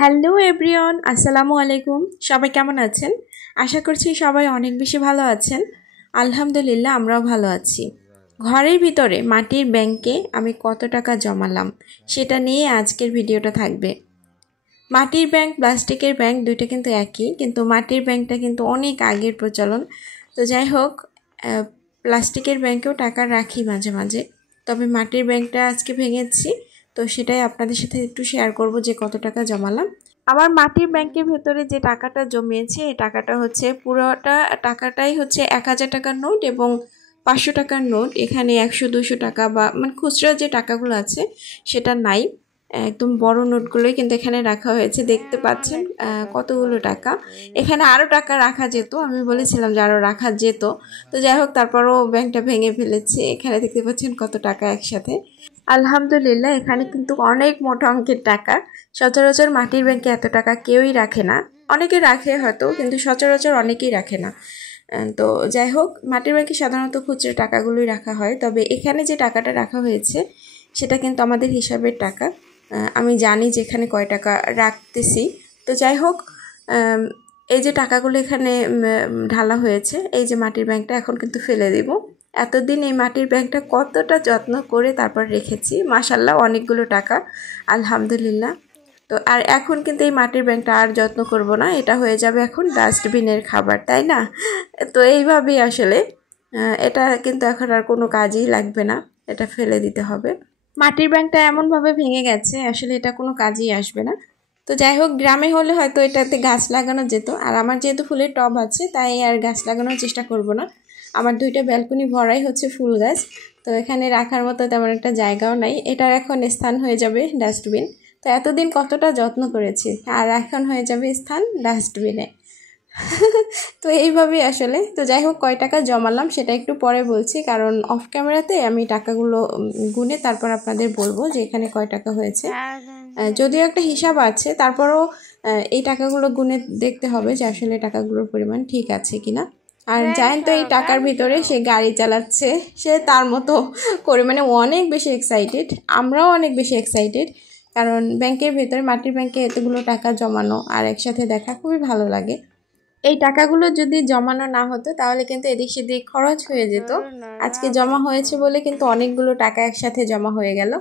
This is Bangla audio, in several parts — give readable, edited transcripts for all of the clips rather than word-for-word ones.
হ্যালো এভরিওয়ান, আসসালামু আলাইকুম। সবাই কেমন আছেন? আশা করছি সবাই অনেক বেশি ভালো আছেন। আলহামদুলিল্লাহ, আমরাও ভালো আছি। ঘরের ভিতরে মাটির ব্যাংকে আমি কত টাকা জমালাম সেটা নিয়ে আজকের ভিডিওটা থাকবে। মাটির ব্যাংক, প্লাস্টিকের ব্যাংক দুইটা কিন্তু একই, কিন্তু মাটির ব্যাংকটা কিন্তু অনেক আগের প্রচলন। তো যাই হোক, প্লাস্টিকের ব্যাংকেও টাকা রাখি মাঝে মাঝে, তবে মাটির ব্যাংকটা আজকে ভেঙেছি। তো সেটাই আপনাদের সাথে একটু শেয়ার করব যে কত টাকা জমালাম। আমার মাটির ব্যাংকের ভেতরে যে টাকাটা জমিয়েছে, এই টাকাটা হচ্ছে পুরোটা টাকাটাই হচ্ছে 1000 টাকার নোট এবং 500 টাকার নোট। এখানে 100-200 টাকা বা মানে খুচরা যে টাকাগুলো আছে সেটা নাই, একদম বড় নোটগুলোই কিন্তু এখানে রাখা হয়েছে। দেখতে পাচ্ছেন কতগুলো টাকা। এখানে আরও টাকা রাখা যেত, আমি বলেছিলাম যে আরও রাখা যেত। তো যাই হোক, তারপরও ব্যাংকটা ভেঙে ফেলেছি। এখানে দেখতে পাচ্ছেন কত টাকা একসাথে। আলহামদুলিল্লাহ, এখানে কিন্তু অনেক মোটা অঙ্কের টাকা। সচরাচর মাটির ব্যাংকে এত টাকা কেউই রাখে না, অনেকে রাখে হয়তো, কিন্তু সচরাচর অনেকেই রাখে না। তো যাই হোক, মাটির ব্যাংকে সাধারণত খুচরো টাকাগুলোই রাখা হয়, তবে এখানে যে টাকাটা রাখা হয়েছে সেটা কিন্তু আমাদের হিসাবের টাকা। আমি জানি যে এখানে কয় টাকা রাখতেছি। তো যাই হোক, এই যে টাকাগুলো এখানে ঢালা হয়েছে, এই যে মাটির ব্যাংকটা এখন কিন্তু ফেলে দেব। এতদিন এই মাটির ব্যাংকটা কতটা যত্ন করে তারপর রেখেছি, মাশাআল্লাহ অনেকগুলো টাকা, আলহামদুলিল্লাহ। তো আর এখন কিন্তু এই মাটির ব্যাংকটা আর যত্ন করব না, এটা হয়ে যাবে এখন ডাস্টবিনের খাবার, তাই না? তো এইভাবেই আসলে এটা কিন্তু এখন আর কোনো কাজেই লাগবে না, এটা ফেলে দিতে হবে। মাটির ব্যাংকটা এমনভাবে ভেঙে গেছে, আসলে এটা কোনো কাজেই আসবে না। তো যাই হোক, গ্রামে হলে হয়তো এটাতে গাছ লাগানো যেত, আর আমার যেহেতু ফুলের টব আছে তাই আর গাছ লাগানোর চেষ্টা করব না। আমার দুইটা ব্যালকনি ভরাই হচ্ছে ফুল গাছ, তো এখানে রাখার মতো তেমন একটা জায়গাও নাই। এটার এখন স্থান হয়ে যাবে ডাস্টবিন। তো এতদিন কতটা যত্ন করেছি, আর এখন হয়ে যাবে স্থান ডাস্টবিনে। তো এইভাবেই আসলে। তো যাই হোক, কয় টাকা জমালাম সেটা একটু পরে বলছি, কারণ অফ ক্যামেরাতে আমি টাকাগুলো গুনে তারপর আপনাদের বলবো যে এখানে কয় টাকা হয়েছে। যদিও একটা হিসাব আছে, তারপরও এই টাকাগুলো গুনে দেখতে হবে যে আসলে টাকাগুলোর পরিমাণ ঠিক আছে কিনা। আর জানেন তো, এই টাকার ভিতরে সে গাড়ি চালাচ্ছে, সে তার মতো করে, মানে অনেক বেশি এক্সাইটেড, আমরাও অনেক বেশি এক্সাইটেড, কারণ ব্যাংকের ভেতরে, মাটির ব্যাংকে এতগুলো টাকা জমানো আর একসাথে দেখা খুবই ভালো লাগে। এই টাকাগুলো যদি জমানো না হতো তাহলে কিন্তু এদিক সেদিক খরচ হয়ে যেত। আজকে জমা হয়েছে বলে কিন্তু অনেকগুলো টাকা একসাথে জমা হয়ে গেল।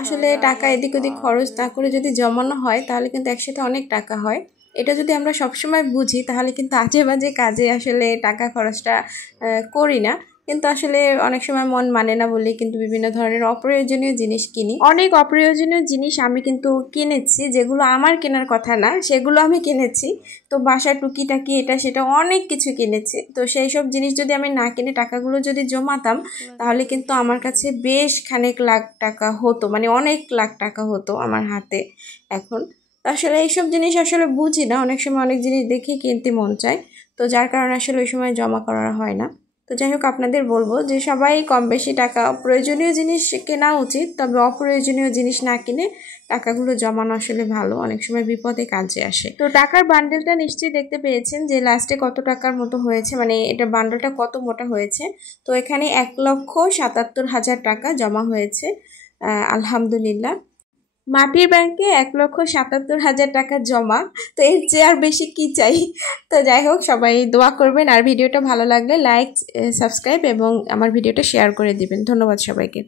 আসলে টাকা এদিক ওদিক খরচ না করে যদি জমানো হয় তাহলে কিন্তু একসাথে অনেক টাকা হয়। এটা যদি আমরা সবসময় বুঝি তাহলে কিন্তু আজে বাজে কাজে আসলে টাকা খরচটা করি না। কিন্তু আসলে অনেক সময় মন মানে না বলেই কিন্তু বিভিন্ন ধরনের অপ্রয়োজনীয় জিনিস কিনি। অনেক অপ্রয়োজনীয় জিনিস আমি কিন্তু কিনেছি, যেগুলো আমার কেনার কথা না সেগুলো আমি কিনেছি। তো বাসার টুকিটাকি এটা সেটা অনেক কিছু কিনেছি। তো সেই সব জিনিস যদি আমি না কিনে টাকাগুলো যদি জমাতাম তাহলে কিন্তু আমার কাছে বেশ খানিক লাখ টাকা হতো, মানে অনেক লাখ টাকা হতো আমার হাতে এখন। আসলে এইসব জিনিস আসলে বুঝি না, অনেক সময় অনেক জিনিস দেখে কিনতে মন চায়, তো যার কারণে আসলে ওই সময় জমা করা হয় না। তো যাই হোক, আপনাদের বলবো যে সবাই কম বেশি টাকা, প্রয়োজনীয় জিনিস কেনা উচিত, তবে অপ্রয়োজনীয় জিনিস না কিনে টাকাগুলো জমানো আসলে ভালো, অনেক সময় বিপদে কাজে আসে। তো টাকার বান্ডেলটা নিশ্চয়ই দেখতে পেয়েছেন যে লাস্টে কত টাকার মতো হয়েছে, মানে এটা বান্ডেলটা কত মোটা হয়েছে। তো এখানে 1,77,000 টাকা জমা হয়েছে, আলহামদুলিল্লাহ। মাটির ব্যাংকে 1,77,000 টাকা জমা, তো এর চেয়ে আর বেশি কি চাই। তো যাই হোক, সবাই দোয়া করবেন, আর ভিডিওটা ভালো লাগলে লাইক, সাবস্ক্রাইব এবং আমার ভিডিওটা শেয়ার করে দিবেন। ধন্যবাদ সবাইকে।